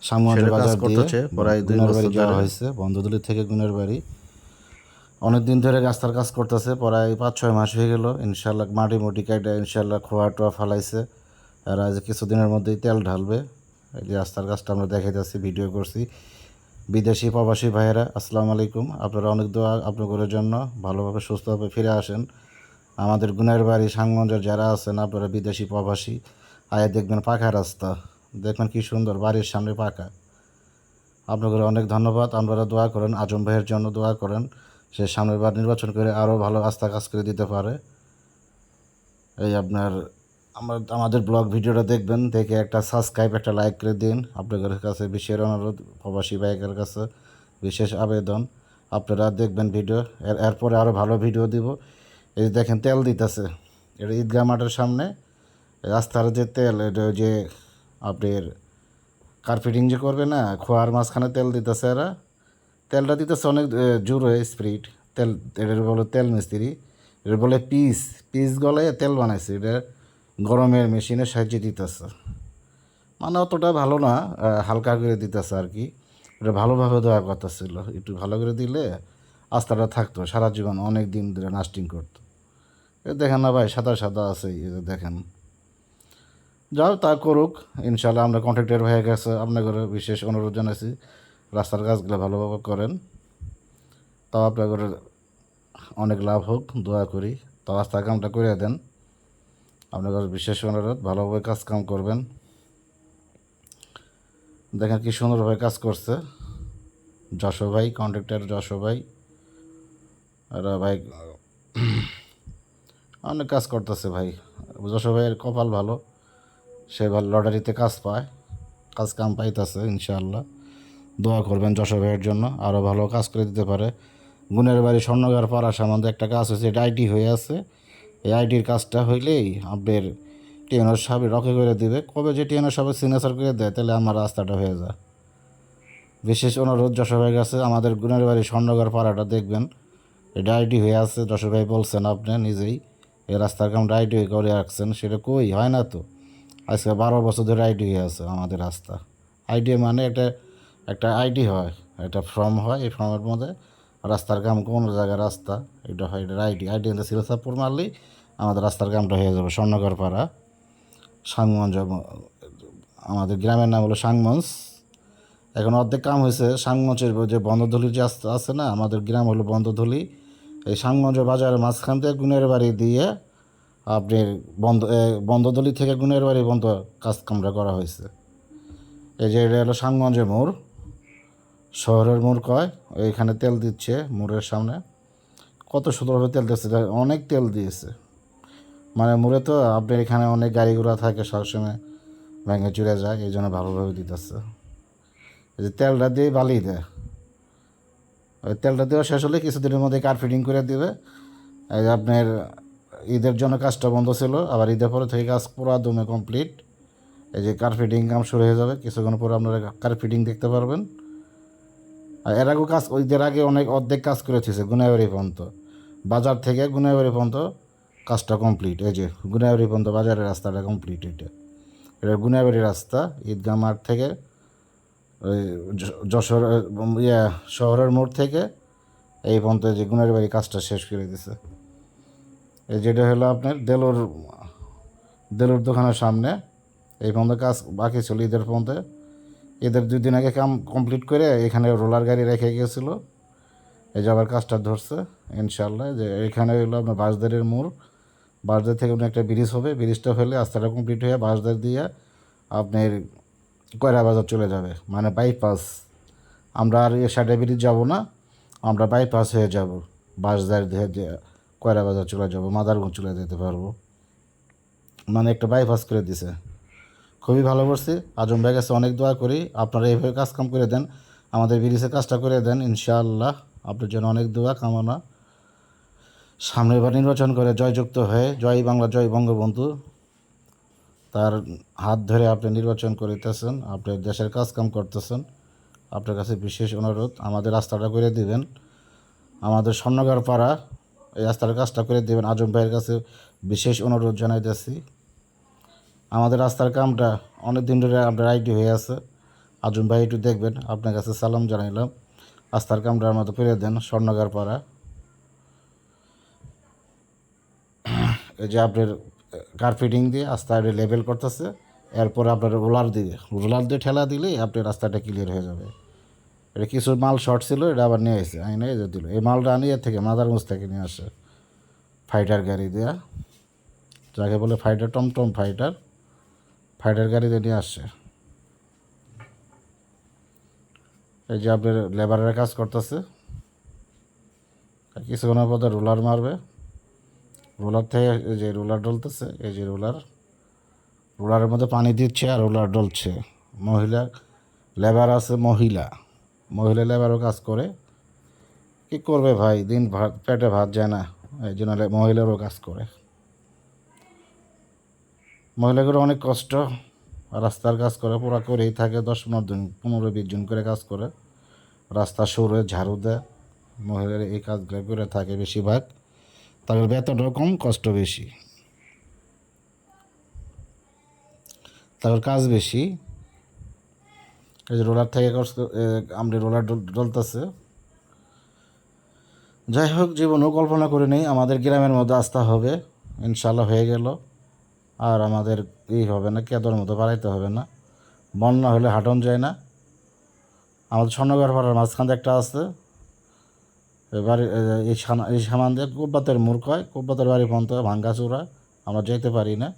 সাংমজ বাজার করতেছে, প্রায় 2 বছর যাওয়া হয়েছে। বন্দরধলি থেকে গুনের বাড়ি অনেক দিন ধরে রাস্তার কাজ করতেছে, প্রায় 5-6 মাস হয়ে গেল ইনশাল্লাহ। মাটি মুটি কাটা ইনশাল্লাহ খোয়া টোয়া ফেলাইছে, আর আজ কিছুদিনের মধ্যেই তেল ঢালবে। এই যে রাস্তার কাজটা আমরা দেখাইতেছি, ভিডিও করছি। বিদেশি প্রবাসী ভাইয়েরা আসসালামু আলাইকুম, আপনারা অনেক দোয়া আপনাদের জন্য, ভালোভাবে সুস্থভাবে ফিরে আসেন। আমাদের গুনের বাড়ি সাংগঞ্জের যারা আছেন, আপনারা বিদেশি প্রবাসী আয় দেখবেন পাকা রাস্তা, দেখবেন কি সুন্দর, বাড়ির সামনে পাকা। আপনাদের অনেক ধন্যবাদ। আপনারা দোয়া করেন, আজম ভাইয়ের জন্য দোয়া করেন, সে সামনের বার নির্বাচন করে আরও ভালো রাস্তা কাজ করে দিতে পারে। এই আপনার আমাদের ব্লগ ভিডিওটা দেখবেন, দেখে একটা সাবস্ক্রাইব, একটা লাইক করে দিন। আপনাদের কাছে বিশেষ অনুরোধ, প্রবাসী ভাইয়ের কাছে বিশেষ আবেদন, আপনারা দেখবেন ভিডিও, এরপরে আরও ভালো ভিডিও দিব। এই দেখেন তেল দিতেছে, এটা ঈদগাহ মাঠের সামনে রাস্তার যে তেল, এটা যে আপনার কার্পেটিং যে করবে না, খোয়ার মাঝখানে তেল দিতেছে এরা, তেলটা দিতেছে অনেক জোরে স্পিড তেল। এটার বলে তেল মিস্ত্রি, এটা বলে পিস গলায় তেল বানাইছে, এটা গরমের মেশিনের সাহায্যে দিতেছে, মানে অতটা ভালো না, হালকা করে দিতেছে আর কি। এটা ভালোভাবে দেওয়া কথা ছিল, একটু ভালো করে দিলে আস্থাটা থাকতো সারা জীবন, অনেক দিন ধরে লাস্টিং করতো। এ দেখেন না ভাই, সাদা আছে, দেখেন। যাও তা করুক ইনশাল্লাহ, আমরা কন্ট্রাক্টর হয়ে গেছে, আপনাদের বিশেষ অনুরোধ জানাইছি রাস্তার কাজগুলো ভালোভাবে করেন, তাও আপনাদের অনেক লাভ হোক, দোয়া করি। তো রাস্তার কামটা করে দেন, আপনাদের বিশেষ অনুরোধ, ভালোভাবে কাজ কাম করবেন। দেখেন কি সুন্দরভাবে কাজ করছে যশো ভাই, কন্ট্রাক্টর যশো ভাই। আর ভাই অনেক কাজ করতেছে ভাই। যশোর ভাইয়ের কপাল ভালো, সে ভালো লটারিতে কাজ পায়, কাজ কাম পাইতেছে ইনশাআল্লাহ। দোয়া করবেন যশোর ভাইয়ের জন্য, আরও ভালো কাজ করে দিতে পারে। গুণের বাড়ি স্বর্ণকার পাড়া সম্বন্ধে একটা কাজ হয়েছে, এটা আইটি হয়ে আছে। এই আইটির কাজটা হইলেই আপনার টিএনআর সাহেব রকে করে দিবে। কবে যে টিএনআর সাহেব সিগনেচার করে দেয় তাহলে আমার রাস্তাটা হয়ে যায়। বিশেষ অনুরোধ যশোর ভাইয়ের কাছে, আমাদের গুণের বাড়ি স্বর্ণকার পাড়াটা দেখবেন, এটা আইটি হয়ে আছে। যশোর ভাই বলছেন আপনি নিজেই এই রাস্তার কামটা আইটি করে রাখছেন, সেটা কই হয় না তো। আজকে 12 বছর ধরে আইটি হয়ে আছে আমাদের রাস্তা। আইটি মানে এটা একটা আইডি হয়, এটা ফর্ম হয়, এই ফর্মের মধ্যে রাস্তার কাম কোন জায়গায় রাস্তা এটা হয়, এটা আইডি সিলসাপুর মারলেই আমাদের রাস্তার কামটা হয়ে যাবে। স্বর্ণকার পাড়া সাংগঞ্জ, আমাদের গ্রামের নাম হলো সাংগঞ্জ। এখন অর্ধেক কাম হয়েছে। সাংগঞ্জের যে বন্ধধলি যে আছে না, আমাদের গ্রাম হলো বন্ধধলি। এই সাংগঞ্জ বাজারের মাঝখান থেকে গুণের বাড়ি দিয়ে আপনার বন্ধদলি থেকে গুণের বাড়ি বন্ধ কাজ কামরা করা হয়েছে। এই যে এটা হলো সাংগঞ্জের মোড়, শহরের মোড় কয়। এইখানে তেল দিচ্ছে মোড়ের সামনে, কত সুন্দরভাবে তেল দিচ্ছে, অনেক তেল দিয়েছে। মানে মোড়ে তো আপনার এখানে অনেক গাড়ি ঘোড়া থাকে, সবসময় ভেঙে চুরে যায়, এই জন্য ভালোভাবে দিতেছে। এই যে তেলটা দিয়ে বালি দেয়, ওই তেলটা দেওয়া শেষ হলে কিছুদিনের মধ্যে কার ফিটিং করে দেবে। এই যে আপনার ঈদের জন্য কাজটা বন্ধ ছিল, আবার ঈদের পরে থেকে কাজ পুরো দমে কমপ্লিট। এই যে কার ফিটিং কাম শুরু হয়ে যাবে, কিছুক্ষণ পরে আপনারা কার ফিটিং দেখতে পারবেন। আর এর আগেও কাজ, ঈদের আগে অনেক অর্ধেক কাজ করেছে গুনাইবাড়ি পর্যন্ত, বাজার থেকে গুনাইবাড়ি পর্যন্ত কাজটা কমপ্লিট। এই যে গুনাইবাড়ি পর্যন্ত বাজারের রাস্তাটা কমপ্লিট। এটা গুনাইবাড়ি রাস্তা, ঈদগাহ মাঠ থেকে ওই যশোর শহরের মোড় থেকে এই পর্যন্ত যে গুনাইবাড়ি কাজটা শেষ করে দিছে। এই যেটা হলো আপনার দেলুর দোকানের সামনে, এই পর্যন্ত কাজ বাকি ছিল ঈদের পর্যন্ত। ঈদের 2 দিন আগে কাম কমপ্লিট করে এখানে রোলার গাড়ি রেখে গিয়েছিল, এই যে আবার কাজটা ধরছে ইনশাল্লাহ। যে এখানে হলো আপনার বাঁশদারের মোড়, বাঁশদার থেকে একটা ব্রিজ হবে, ব্রিজটা হলে রাস্তাটা কমপ্লিট হয়ে বাঁশদার দিয়ে আপনার কয়রা বাজার চলে যাবে, মানে বাইপাস। আমরা আর এ সাইডে ব্রিজ যাব না, আমরা বাইপাস হয়ে যাব, বাঁশদার দিয়ে কয়রা বাজার চলে যাবো, মাদারগঞ্জ চলে যেতে পারবো, মানে একটা বাইপাস করে দিছে। খুবই ভালো করছি। আজম ভাই কাছে অনেক দোয়া করি, আপনারা এইভাবে কাজ কাম করে দেন, আমাদের ব্রিজের কাজটা করে দেন ইনশাআল্লাহ। আপনার জন্য অনেক দোয়া কামনা। সামনে এবার নির্বাচন করে জয়যুক্ত হয়ে, জয় বাংলা জয় বঙ্গবন্ধু, তার হাত ধরে আপনি নির্বাচন করিতেছেন, আপনি দেশের কাজ কাম করতেছেন। আপনার কাছে বিশেষ অনুরোধ, আমাদের রাস্তাটা করে দিবেন, আমাদের স্বর্ণকার পাড়া এই রাস্তার কাজটা করে দেবেন। আজম ভাইয়ের কাছে বিশেষ অনুরোধ জানাইতেছি। আমাদের রাস্তার কামটা অনেক দিন ধরে আপনার আইডি হয়ে আছে, আজম ভাই একটু দেখবেন, আপনার কাছে সালাম জানাইলাম। রাস্তার কামটা আমাদের করে দেন স্বর্ণকার পাড়া। এই যে আপনার কার্পেটিং দিয়ে রাস্তা লেভেল করতেছে, এরপরে আপনার রোলার দিয়ে ঠেলা দিলেই আপনার রাস্তাটা ক্লিয়ার হয়ে যাবে। এটা কিছু মাল শর্ট ছিল, এটা আবার নিয়ে আসে আইনে যে দিল। এই মালটা আনি এর থেকে মাদারগঞ্জ থেকে নিয়ে আসে ফাইটার গাড়ি দেওয়া, যাকে বলে ফাইটার, টমটম ফাইটার গাড়ি দিয়ে নিয়ে আসছে। এই যে আপনার লেবারের কাজ করতেছে, কিছুক্ষণের পর রোলার মারবে, রোলার থেকে এই যে রোলার ডলতেছে, এই যে রোলারের মধ্যে পানি দিচ্ছে আর রোলার ডলছে। মহিলা লেবার আছে, মহিলা লেবারও কাজ করে। কি করবে ভাই, দিন পেটে ভাত যায় না, এই জন্য মহিলারও কাজ করে। মহিলাগুলো অনেক কষ্ট, রাস্তার কাজ করে, পুরা করেই থাকে, 10-15 দিন 15-20 জন করে কাজ করে, রাস্তা সরে ঝাড়ু দেয়। মহিলারা এই কাজগুলো করে থাকে বেশিরভাগ, তাদের বেতনও কম, কষ্ট বেশি, তাদের কাজ বেশি। এই যে রোলার থেকে আমরা রোলার ডলতেছে। যাই হোক, জীবনও কল্পনা করে নেই আমাদের গ্রামের মধ্যে আস্থা হবে ইনশাল্লাহ, হয়ে গেল। আর আমাদের হবে না, কেদর মতো বাড়াইতে হবে না, বন্যা হলে হাঁটন যায় না। আমাদের স্বর্ণকার পাড়ার মাঝখান একটা আছে, এবারে এই সামান দিয়ে কোব্বাতের মোড় কয়, কোব্বাতের বাড়ি পর্যন্ত ভাঙ্গাচুরা, আমরা যেতে পারি না।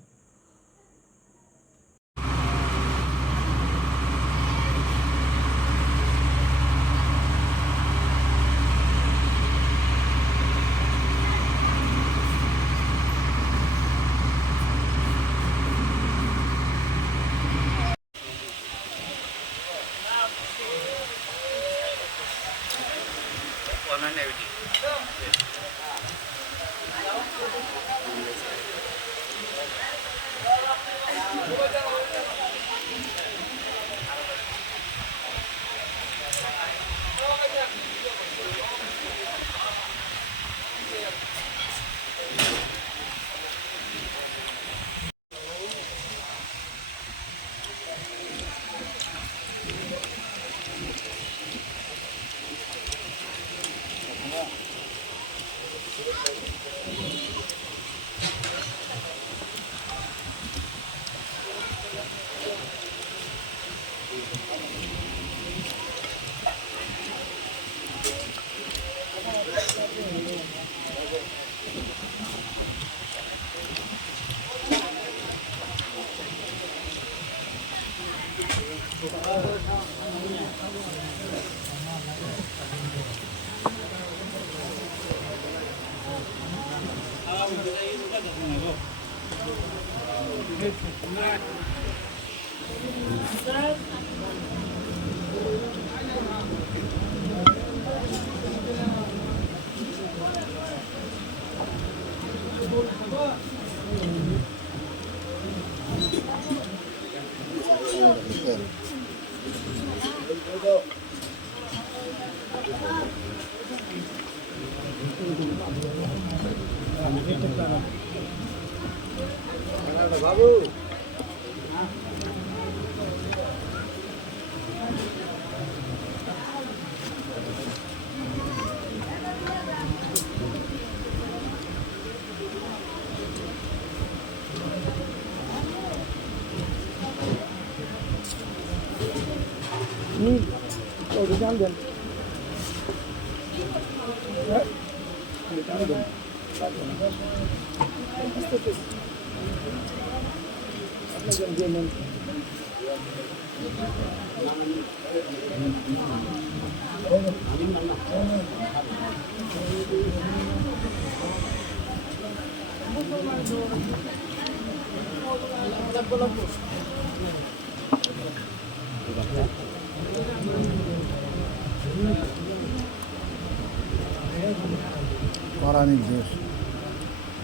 কড়া নির্দেশ,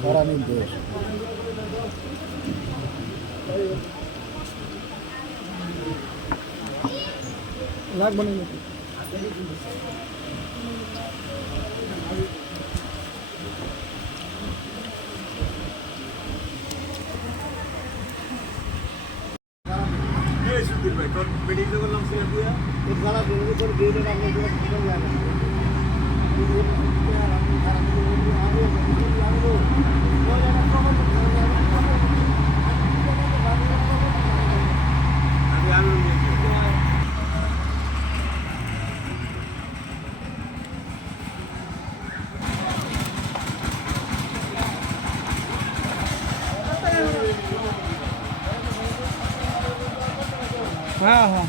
কড়া নির্দেশ। লাগবে না হ্যাঁ হ্যাঁ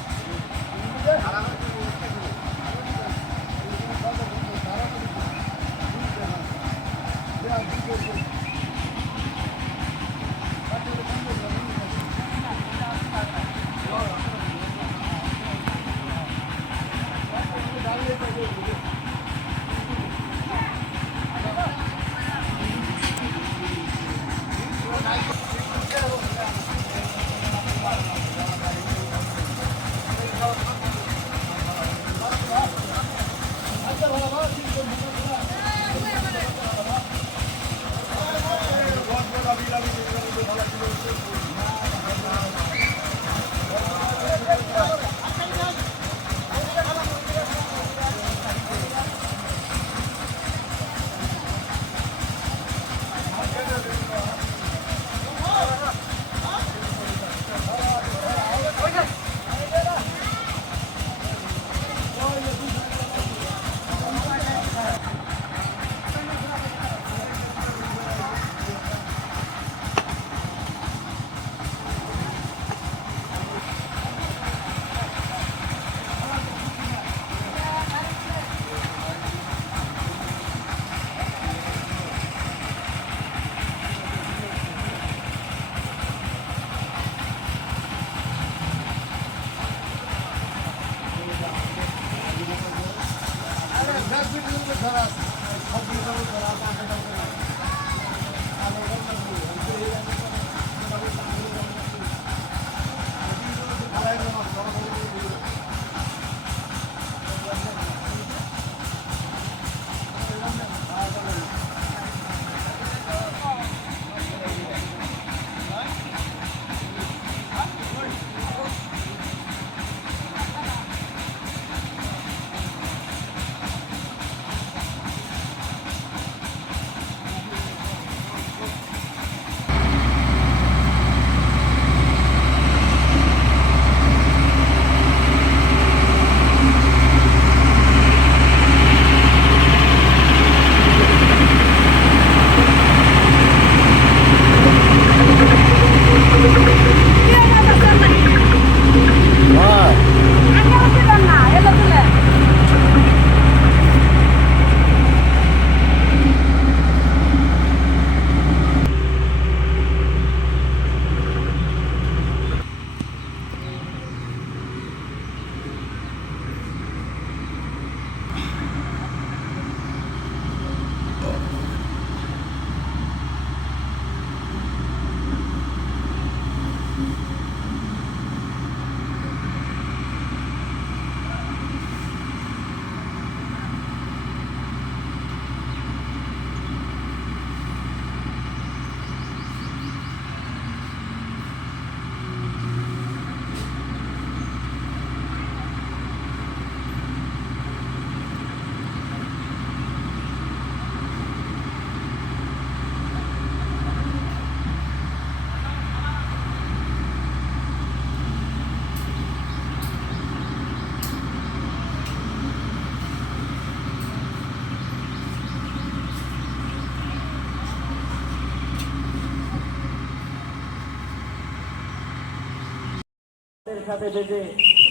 সাথে বেজে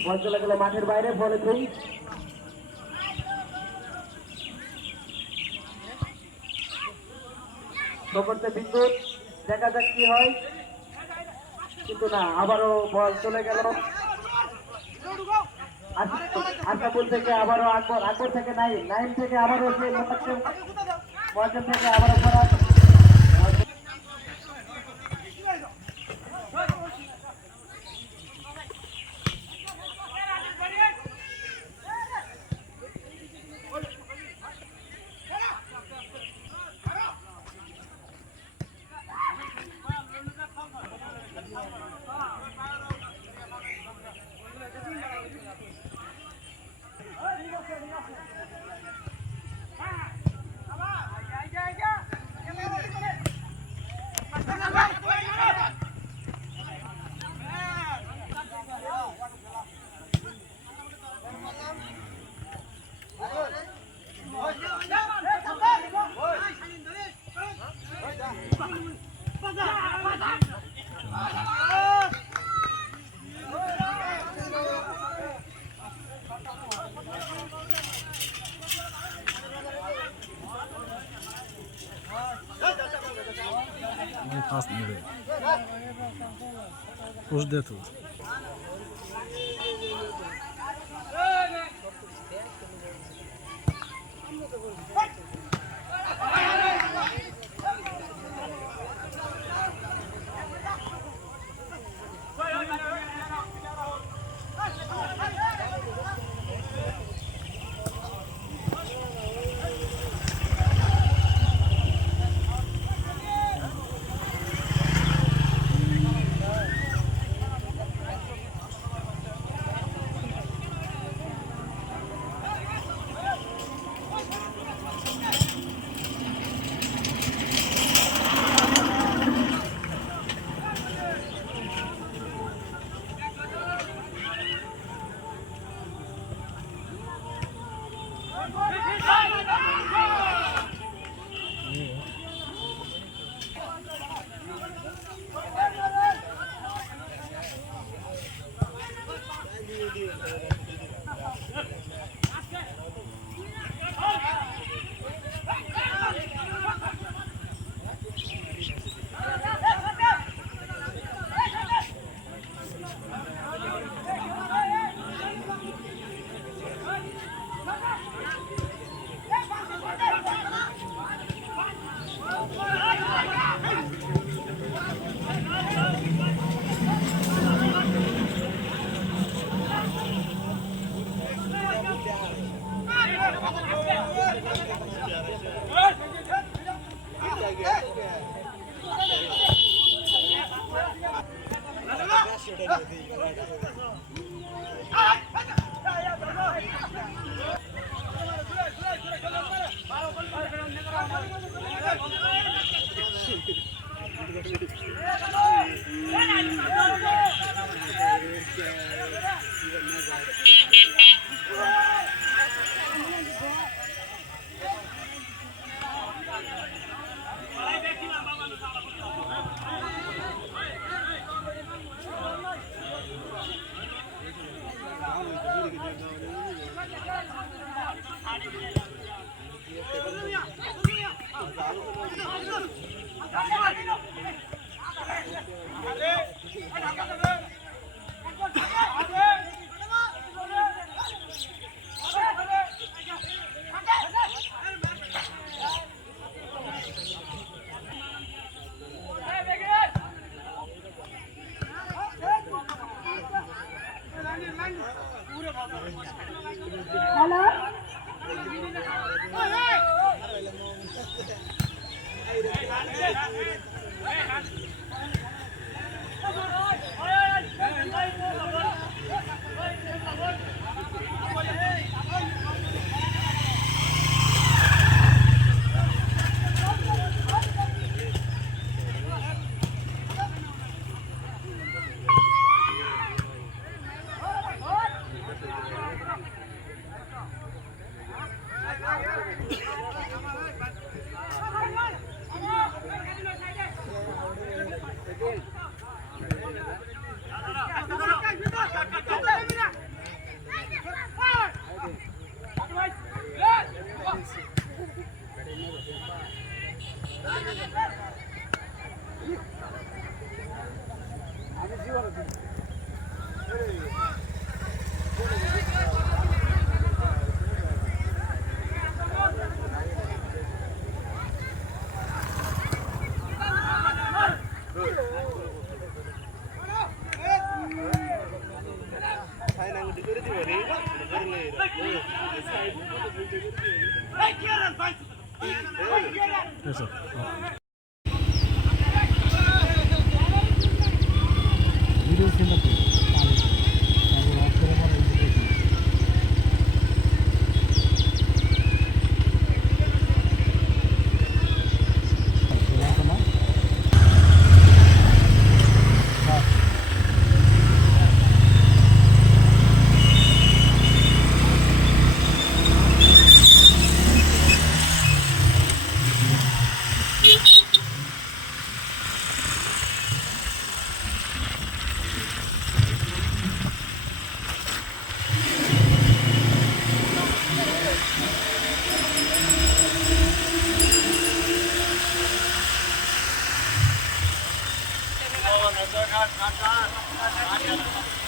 বল চলে গেল মাঠের বাইরে, ফলে দুই। করতে বিদ্যুৎ, দেখা যাক কি হয়, কিন্তু না, আবারও বল চলে গেল আশাপুর থেকে, আবারও আকবর থেকে নাইম থেকে আবারও সে মহাজন থেকে আবারও ফরাজ। পুশ দে তো। Hãy subscribe cho kênh Ghiền Mì Gõ để không bỏ lỡ